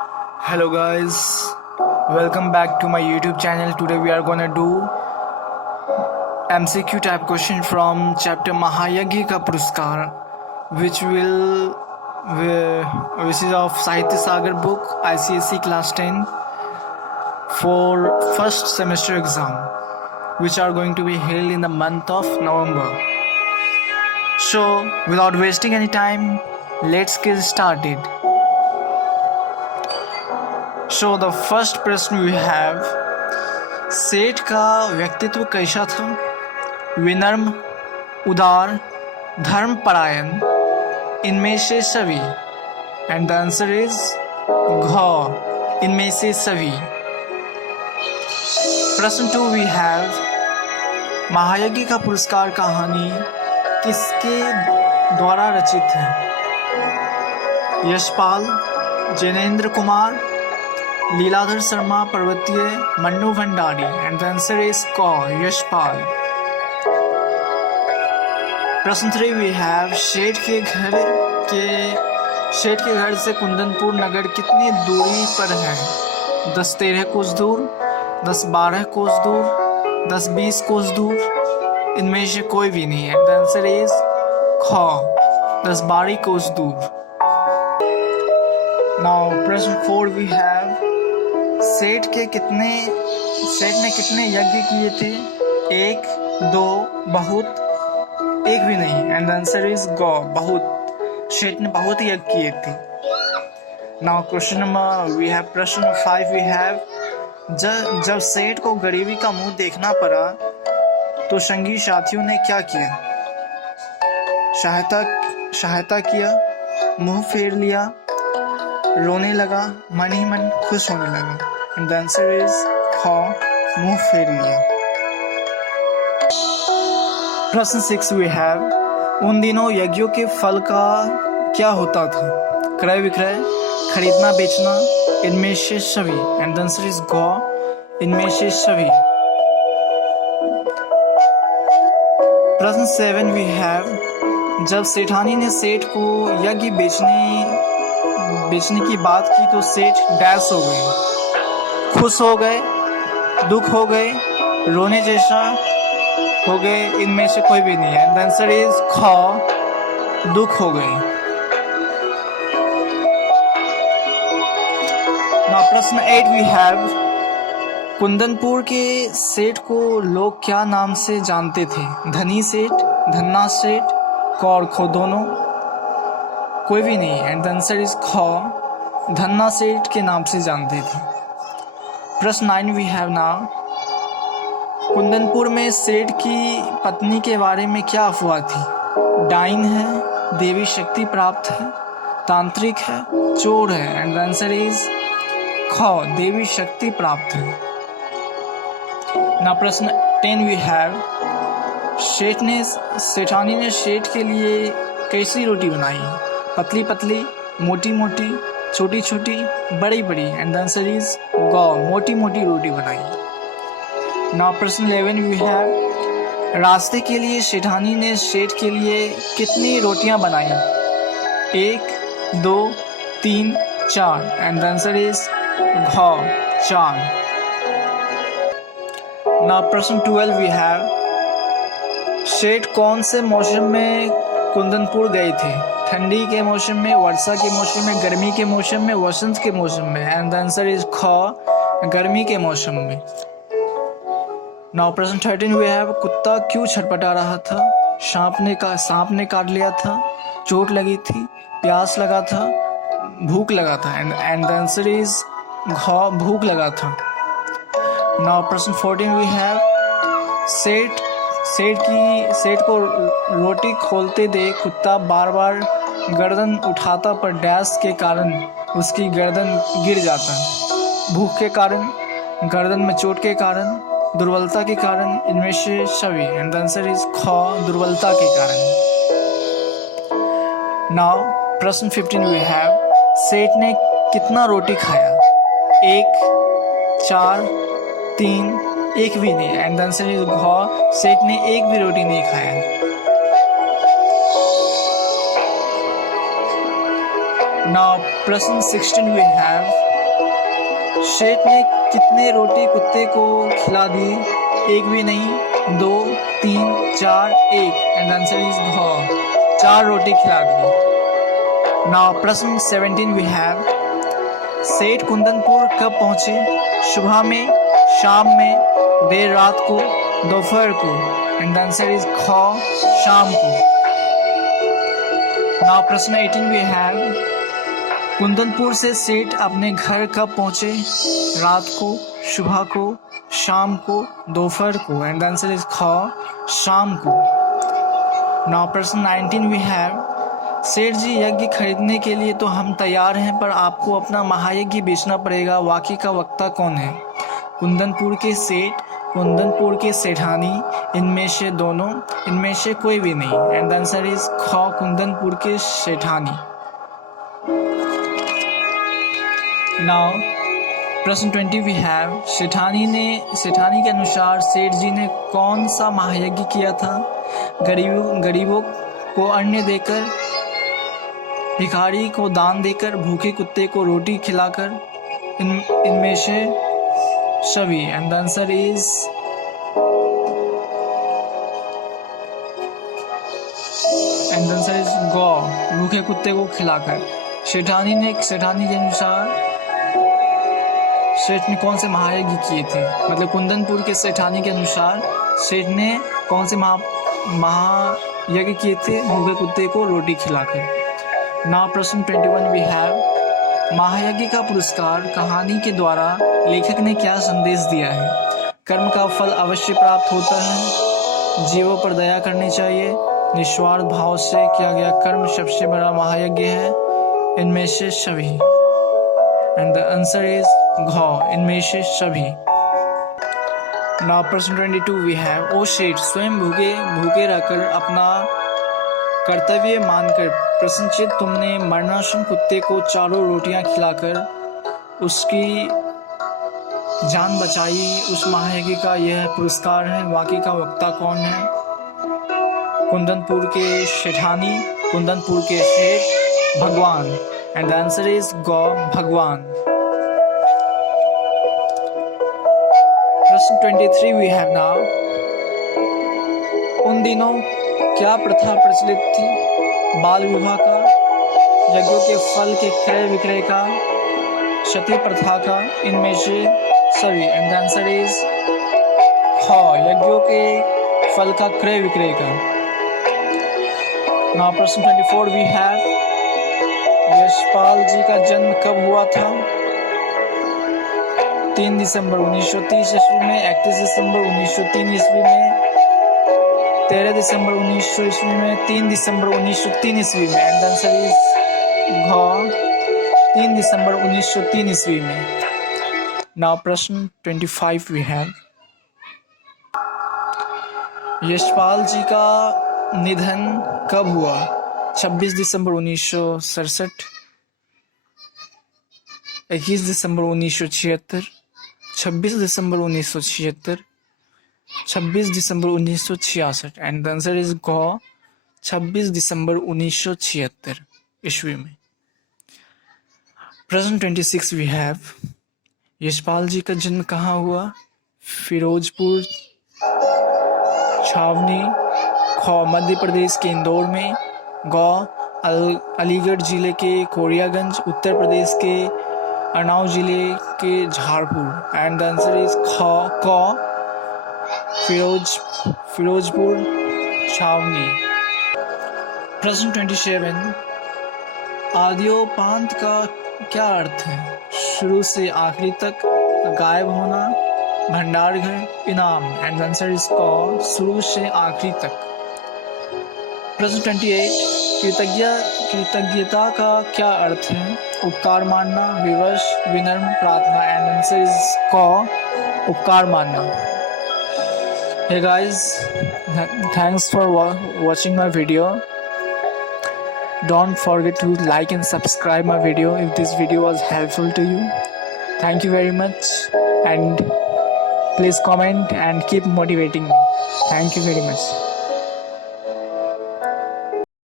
Hello guys, welcome back to my YouTube channel. Today we are gonna do MCQ type question from chapter Mahayagya ka Puruskar, which is of Sahitya Sagar book, ICSE class 10 for first semester exam, which are going to be held in the month of November. So without wasting any time, let's get started. So the first प्रश्न we have, सेठ का व्यक्तित्व कैसा था? विनम्र, उदार, धर्मपरायण, इनमें से सभी. एंड द आंसर इज घ, इनमें से सभी. प्रश्न 2 वी हैव, महायज्ञ का पुरस्कार कहानी किसके द्वारा रचित है? यशपाल, जैनेन्द्र कुमार, लीलाधर शर्मा पर्वतीय, Mannu Bhandari. And the answer is क, यशपाल. प्रश्न 3 वी हैव, शेठ के घर से कुंदनपुर नगर कितनी दूरी पर है? 10-13 कोस दूर, 10-12 कोस दूर, 10-20 कोस दूर. इनमें से कोई भी नहीं है. द आंसर इज ख, 10-12 कोस दूर. नाउ प्रश्न 4 वी हैव, सेठ ने कितने यज्ञ किए थे? 1, 2, बहुत, एक भी नहीं. एंड द आंसर इज ग, बहुत. सेठ ने बहुत यज्ञ किए थे. नाउ प्रश्न 5 वी हैव, जब सेठ को गरीबी का मुंह देखना पड़ा तो संगी साथियों ने क्या किया? सहायता किया, मुंह फेर लिया, रोने लगा, मन ही मन खुश होने लगा. एंड द आंसर इज ख, मुंह फेर लिया. प्रश्न 6 वी हैव, उन दिनों यज्ञों के फल का क्या होता था? क्रय विक्रय, खरीदना बेचना, इनमें से सभी. एंड द आंसर इज ग, इनमें से सभी. प्रश्न 7 वी हैव, जब सेठानी ने सेठ को यज्ञ बेचने की बात की तो सेठ डैश हो गए. खुश हो गए, दुख हो गए, रोने जैसा हो गए, इनमें से कोई भी नहीं है. द आंसर इज ख, दुख हो गए. नाउ प्रश्न 8 वी हैव, कुंदनपुर के सेठ को लोग क्या नाम से जानते थे? धनी सेठ, धन्ना सेठ, क और ख दोनों, कोई भी नहीं. एंड द आंसर इज ख, धन्ना सेठ के नाम से जानते थे. प्रश्न 9 वी हैव नाउ, कुंदनपुर में सेठ की पत्नी के बारे में क्या अफवाह थी? डाइन है, देवी शक्ति प्राप्त है, तांत्रिक है, चोर है. एंड द आंसर इज ख, देवी शक्ति प्राप्त है. ना प्रश्न 10 वी हैव, सेठानी ने सेठ के लिए कैसी रोटी बनाई? पतली पतली, मोटी मोटी, छोटी छोटी, बड़ी बड़ी. एंड द आंसर इज ग, मोटी मोटी रोटी बनाई. नाउ प्रश्न 11 वी हैव, रास्ते के लिए सेठानी ने सेठ के लिए कितनी रोटियां बनाई? 1, 2, 3, 4. एंड द आंसर इज घ, 4. नाउ प्रश्न 12 वी हैव, सेठ कौन से मौसम में कुंदनपुर गए थे? ठंडी के मौसम में, वर्षा के मौसम में, गर्मी के मौसम में, वसंत के मौसम में. एंड द आंसर इज ख, गर्मी के मौसम में. नाउ प्रश्न 13 वी हैव, कुत्ता क्यों छटपटा रहा था? सांप ने काट लिया था, चोट लगी थी, प्यास लगा था, भूख लगा था. एंड द आंसर इज घ, भूख लगा था. नाउ प्रश्न 14 वी हैव, सेठ को रोटी खोलते देख कुत्ता बार बार गर्दन उठाता पर डैश के कारण उसकी गर्दन गिर जाता. भूख के कारण, गर्दन में चोट के कारण, दुर्बलता के कारण, इनमें से सभी. एंड द आंसर इज ख, दुर्बलता के कारण. नाउ प्रश्न 15 वी हैव, सेठ ने कितना रोटी खाया? 1, 4, 3, एक भी नहीं. एंड द आंसर इज घ, सेठ ने एक भी रोटी नहीं खाया. नाउ प्रश्न 16 वी हैव, सेठ ने कितने रोटी कुत्ते को खिला दिए? एक भी नहीं, 2, 3, 4, 1 एंड आंसर इज घ 4 रोटी खिला दिए। नाउ प्रश्न 17 वी हैव, सेठ कुंदनपुर कब पहुंचे? सुबह में, शाम में, देर रात को, दोपहर को एंड आंसर इज ख शाम को। नाउ प्रश्न 18 वी हैव, कुंदनपुर से सेठ अपने घर कब पहुंचे? रात को, सुबह को, शाम को, दोपहर को एंड आंसर इज ख शाम को। नाउ प्रश्न 19 वी हैव, सेठ जी यज्ञ खरीदने के लिए तो हम तैयार हैं, पर आपको अपना महायज्ञ बेचना पड़ेगा, वाकई का वक्ता कौन है? कुंदनपुर के सेठ, कुंदनपुर के सेठानी, इनमें से दोनों, इनमें से कोई भी नहीं एंड आंसर इज ख कुंदनपुर के सेठानी। नाउ प्रश्न 20 वी हैव, सेठानी के अनुसार सेठ जी ने कौन सा महायज्ञ किया था? गरीबों को अन्न देकर, भिखारी को दान देकर, भूखे कुत्ते को रोटी खिलाकर, इनमें से सभी एंड आंसर इज गौ भूखे कुत्ते को खिलाकर। सेठानी के अनुसार सेठ ने कौन से महायज्ञ किए थे? मतलब कुंदनपुर के सेठानी के अनुसार सेठ ने कौन से महायज्ञ किए थे? भूखे कुत्ते को रोटी खिलाकर। नाउ प्रश्न 21 वी हैव, महायज्ञ का पुरस्कार कहानी के द्वारा लेखक ने क्या संदेश दिया है? कर्म का फल अवश्य प्राप्त होता है, जीवों पर दया करनी चाहिए, निस्वार्थ भाव से किया गया कर्म सबसे बड़ा महायज्ञ है, इनमें से सभी एंड द आंसर इज घ इनमें से सभी। नाउ प्रश्न 22 वी हैव, ओ सेठ स्वयं भूखे रहकर अपना कर्तव्य मानकर प्रसन्नचित तुमने मरणासन कुत्ते को 4 रोटियां खिलाकर उसकी जान बचाई, उस महायज्ञ का यह पुरस्कार है, वाकई का वक्ता कौन है? कुंदनपुर के सेठानी, कुंदनपुर के सेठ, भगवान एंड द आंसर इज गौ भगवान। प्रश्न 23 वी हैव नाउ, उन दिनों क्या प्रथा प्रचलित थी? बाल विवाह का, यज्ञों के फल के क्रय विक्रय का, सती प्रथा का, इनमें से सभी एंड द आंसर इज ख यज्ञों के फल का क्रय विक्रय का। नाउ प्रश्न 24 वी हैव, यशपाल जी का जन्म कब हुआ था? 3 दिसंबर 1930 ईस्वी में, 31 दिसंबर 1903 ईस्वी में, 13 दिसंबर 1900 ईस्वी में, 3 दिसंबर 1903 ईस्वी में एंड आंसर इज घ 3 दिसंबर 1903 ईस्वी में। नाउ प्रश्न 25 वी हैव, यशपाल जी का निधन कब हुआ? 26 दिसंबर 1967, 21 दिसंबर 1976, 26 दिसंबर 1976, 26 दिसंबर 1966 and the answer is go 26 दिसंबर 1976 ईस्वी में। प्रश्न 26 वी हैव, यशपाल जी का जन्म कहाँ हुआ? फिरोजपुर छावनी, ख मध्य प्रदेश के इंदौर में, गौ अलीगढ़ जिले के कोरियागंज, उत्तर प्रदेश के उन्नाव जिले के झारपुर एंड द आंसर इज क फिरोजपुर छावनी। प्रश्न 27, आद्योपांत का क्या अर्थ है? शुरू से आखिरी तक, गायब होना, भंडार घर, इनाम एंड आंसर इज क शुरू से आखिरी तक। प्रश्न 28, कृतज्ञता का क्या अर्थ है? उपकार मानना, विवश, विनम्र, प्रार्थना एंड आंसर इज क उपकार मानना। Hey guys, thanks for watching my video. Don't forget to like and subscribe my video if this video was helpful to you. Thank you very much and please comment and keep motivating me. Thank you very much.